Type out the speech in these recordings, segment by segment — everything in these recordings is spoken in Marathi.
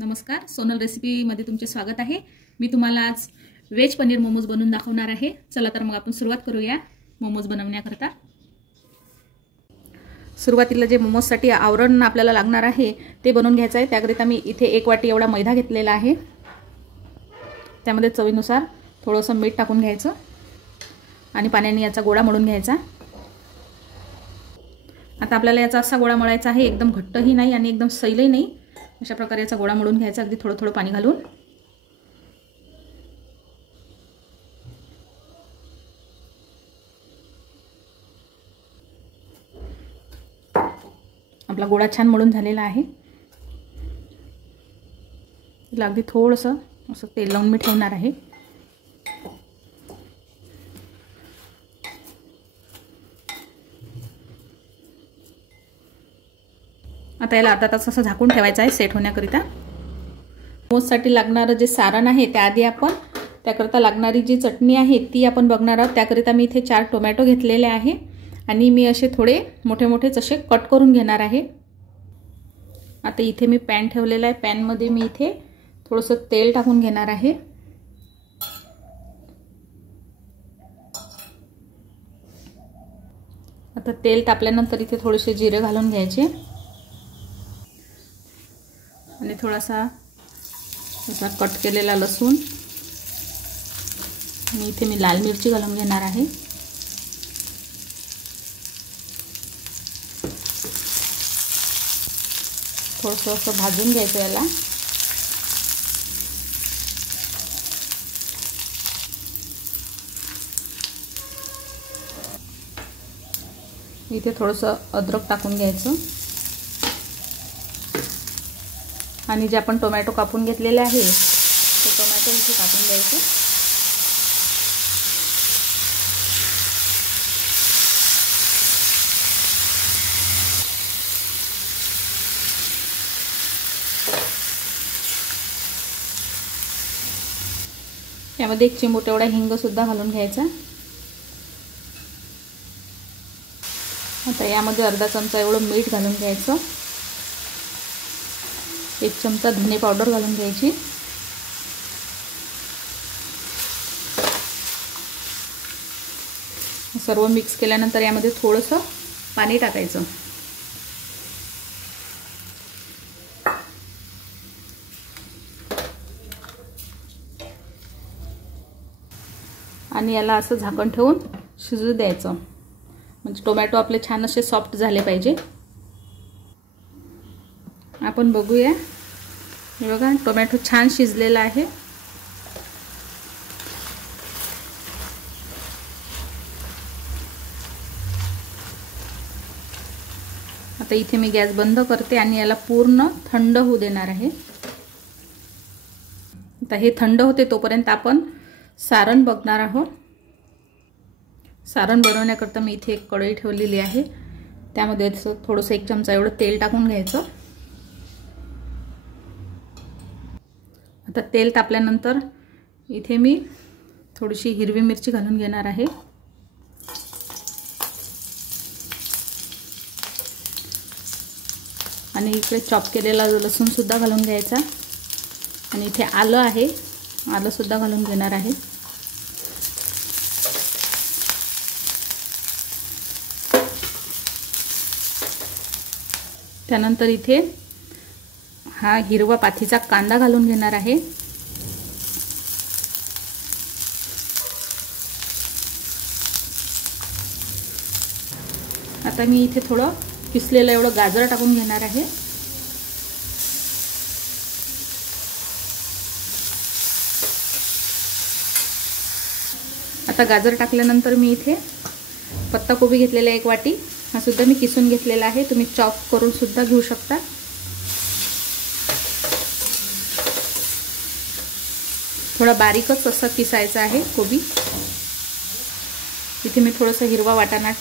नमस्कार, सोनल रेसिपीमध्ये तुमचे स्वागत आहे। मी तुम्हाला आज वेज पनीर मोमोज बनवून दाखवणार आहे। चला तर मग आपण सुरुवात करूया मोमोज बनवण्याकरता। सुरुवातीला जे मोमोजसाठी आवरण आपल्याला लागणार आहे ते बनवून घ्यायचं आहे। त्याकरिता मी इथे 1 वाटी एवढा मैदा घेतलेला आहे। त्यामध्ये चवीनुसार थोडंसं मीठ टाकून घ्यायचं आणि पाण्याने याचा गोळा मळून घ्यायचा। आता आपल्याला याचा असा गोळा मळायचा आहे, एकदम घट्टही नाही आणि एकदम सैलही नाही। अशा प्रकारे याचा गोळा मळून घ्यायचा, अगदी थोडं थोडं पाणी घालून। आपला गोळा छान मळून झालेला आहे। याला अगदी थोडंसं असं तेल लावून मी ठेवणार आहे। आता याला अर्धा तास असं झाकून ठेवायचं आहे सेट होण्याकरिता। मोमोजसाठी लागणारं जे सारण आहे त्याआधी आपण त्याकरिता लागणारी जी चटणी आहे ती आपण बघणार आहोत। त्याकरिता मी इथे 4 टोमॅटो घेतलेले आहे आणि मी असे थोडे मोठे मोठे असे कट करून घेणार आहे। आता इथे मी पॅन ठेवलेला आहे। पॅन मध्ये मी इथे थोडंसं तेल टाकून घेणार आहे। आता तेल तापल्यानंतर इथे थोडेसे जिरे घालून घ्यायचे आणि थोडासा असा कट केलेला लसूण आणि इथे मी लाल मिरची घालून घेणार आहे। थोडंसं असं भाजून घ्यायचं याला। इथे थोडंसं अद्रक टाकून घ्यायचं आणि जे आपण टोमॅटो कापून घेतलेले आहे ते टोमॅटो इथे कापून द्यायचे। यामध्ये 1 चिमूट एवढा हिंग सुद्धा घालून घ्यायचा। आता यामध्ये अर्धा चमचा एवढं मीठ घालून घ्यायचं। 1 चमचा धने पावडर घालून घ्यायची। सर्व मिक्स केल्यानंतर यामध्ये थोडंसं पाणी टाकायचं आणि याला असं झाकण ठेवून शिजू द्यायचं, म्हणजे टोमॅटो आपले छान असे सॉफ्ट झाले पाहिजे। आपण बघूया, हे बघा टोमॅटो छान शिजलेला आहे। आता इथे मी गॅस बंद करते आणि याला पूर्ण थंड होऊ देणार आहे। आता हे थंड होते तोपर्यंत आपण सारण बघणार आहोत। सारण बनवण्याकरता मी इथे 1 कढई ठेवलेली आहे। त्यामध्ये थोडंसं 1 चमचा एवढं तेल टाकून घ्यायचं। आता तेल तापल्यानंतर इथे मी थोडीशी हिरवी मिरची घालून घेणार आहे आणि इकडे चॉप केलेला लसूण सुद्धा घालून घ्यायचा आणि इथे आलं आहे, आलं सुद्धा घालून घेणार आहे। त्यानंतर इथे हा हिरवा पाथीचा कांदा घालून घेणार आहे। आता मी इथे थोडं किसलेलं एवढं गाजर टाकून घेणार आहे। आता गाजर टाकल्यानंतर मी इथे पत्ताकोबी घेतलेला 1 वाटी, हा सुद्धा मी किसून घेतलेला आहे। तुम्ही चॉप करून सुद्धा घेऊ शकता। थोडा बारीकच असा किसायचा आहे कोबी। इथे मी थोडंसं हिरवा वाटाणा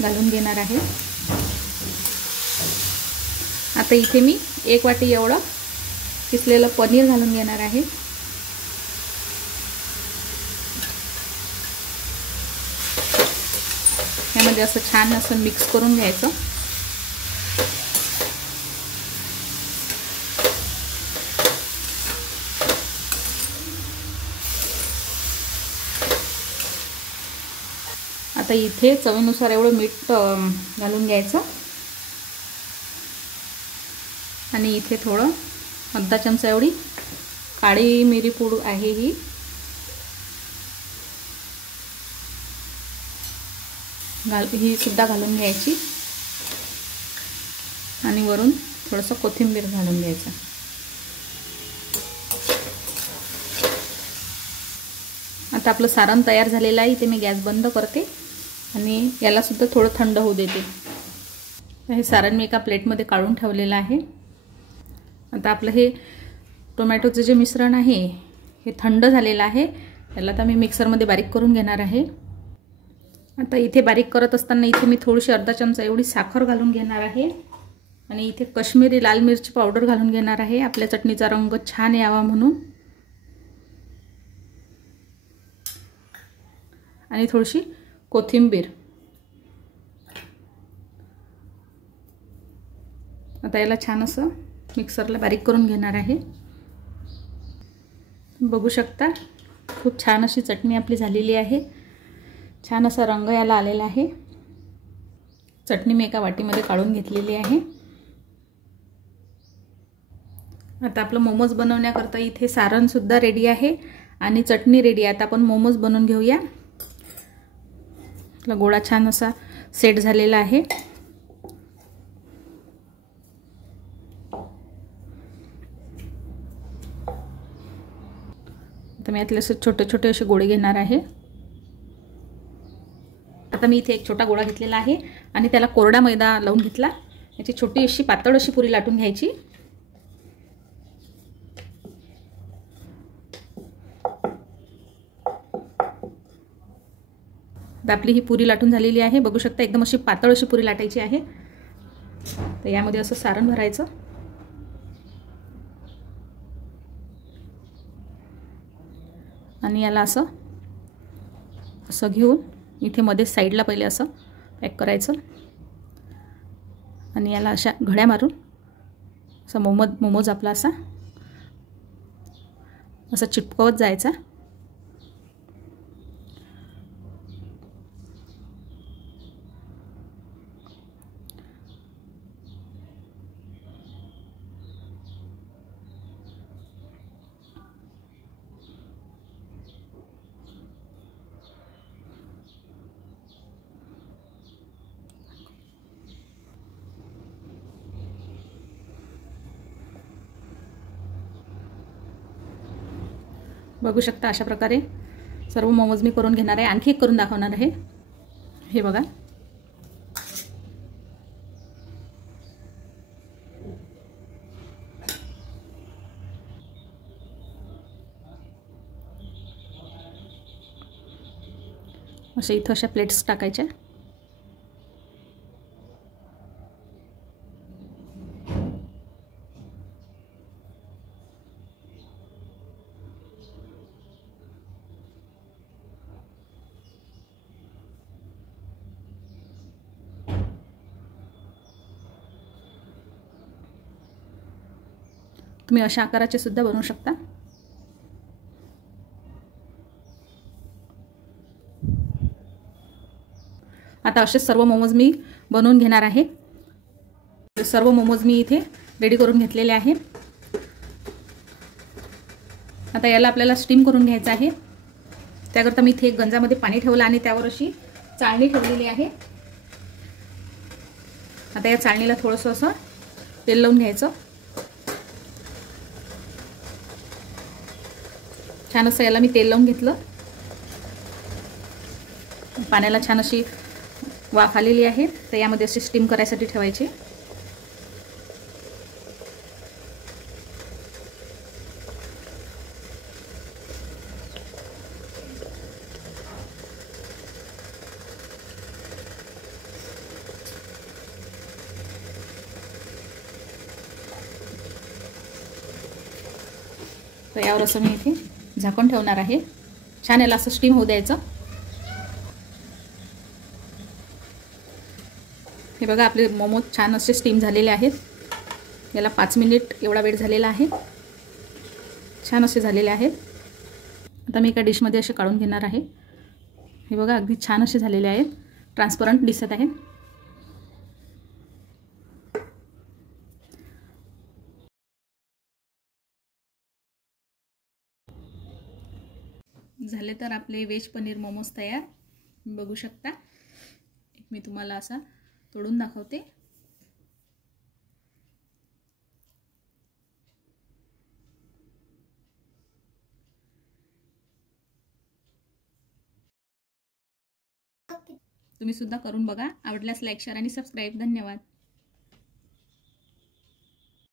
घालून घेणार आहे। आता इथे मी 1 वाटी एवढं किसलेलं पनीर घालून घेणार आहे। यामध्ये असं छान असं मिक्स करून घ्यायचं। आता इथे चवीनुसार एवढं मीठ घालून घ्यायचं आणि इथे थोडं अर्धा चमचा एवढी काळी मिरी पूड आहे ही सुद्धा घालून घ्यायची आणि वरून थोडंसं कोथिंबीर घालून घ्यायचं. आता आपलं सारण तयार झालेलं आहे. इथे मी गॅस बंद करते आणि याला सुद्धा थोडं थंड होऊ देते. हे सारण मी एका प्लेटमध्ये काढून ठेवलेलं आहे. आता आपलं हे टोमॅटोचं जे मिश्रण आहे हे थंड झालेलं आहे. याला आता मी मिक्सरमध्ये बारीक करून घेणार आहे. आता इथे बारीक करत असताना इथे मी थोडीशी अर्धा चमचा एवढी साखर घालून घेणार आहे आणि इथे काश्मीरी लाल मिरची पावडर घालून घेणार आहे आपल्या चटणीचा रंग छान यावा म्हणून. आणि थोडीशी कोथिंबीर. आता याला छान असं मिक्सरला बारीक करून घेणार आहे. बघू शकता खूप छान अशी चटणी आपली झालेली आहे. छान असा रंग याला आलेला आहे. चटणी मी एका वाटीमध्ये काढून घेतलेली आहे. आता आपलं मोमोज बनवण्याकरता इथे सारण सुद्धा रेडी आहे आणि चटणी रेडी आहे. आता आपण मोमोज बनवून घेऊया. आपला गोळा छान असा सेट झालेला आहे. आता मी यातले असे छोटे छोटे असे गोळे घेणार आहे. आता मी इथे एक छोटा गोळा घेतलेला आहे आणि त्याला कोरडा मैदा लावून घेतला. याची छोटी अशी पातळ अशी पुरी लाटून घ्यायची. आपली ही पुरी लाटून झालेली आहे. बघू शकता एकदम अशी पातळ अशी पुरी लाटायची आहे. तर यामध्ये असं सारण भरायचं आणि याला असं असं घेऊन इथे मध्ये साईडला पहिले असं पॅक करायचं आणि याला अशा घड्या मारून असं मोमोज आपला असा चिपकवत जायचा. बघू शकता अशा प्रकारे सर्व मोमोज मी करून घेणार आहे. आणखी एक करून दाखवणार आहे. हे बघा अशा इथं अशा प्लेट्स टाकायच्या. तुम्ही अशा आकाराचे सुद्धा बनवू शकता. आता असे सर्व मोमोज मी बनवून घेणार आहे. सर्व मोमोज मी इथे रेडी करून घेतलेले आहे. आता याला आपल्याला स्टीम करून घ्यायचं आहे. त्याकरता मी इथे एक गंजामध्ये पाणी ठेवलं आणि त्यावर अशी चाळणी ठेवलेली आहे. आता या चाळणीला थोडंसं असं तेल लावून घ्यायचं. छान असं याला मी तेल लावून घेतलं. पाण्याला छान अशी वाफ आलेली आहे. तर यामध्ये अशी स्टीम करायसाठी ठेवायची. तर यावर असं मी इथे झाकण ठेवणार आहे. छान याला असं स्टीम होऊ द्यायचं. हे बघा आपले मोमोज छान असे स्टीम झालेले आहेत. याला 5 मिनिट एवढा वेळ झालेला आहे. छान असे झालेले आहेत. आता मी एका डिशमध्ये असे काढून घेणार आहे. हे बघा अगदी छान असे झालेले आहेत, ट्रान्सपरंट दिसत आहेत. झाले तर आपले व्हेज पनीर मोमोज तयार. बघू शकता, मी तुम्हाला असा तोडून दाखवते. तुम्ही सुद्धा करून बघा. आवडल्यास लाईक, शेअर आणि सबस्क्राईब. धन्यवाद.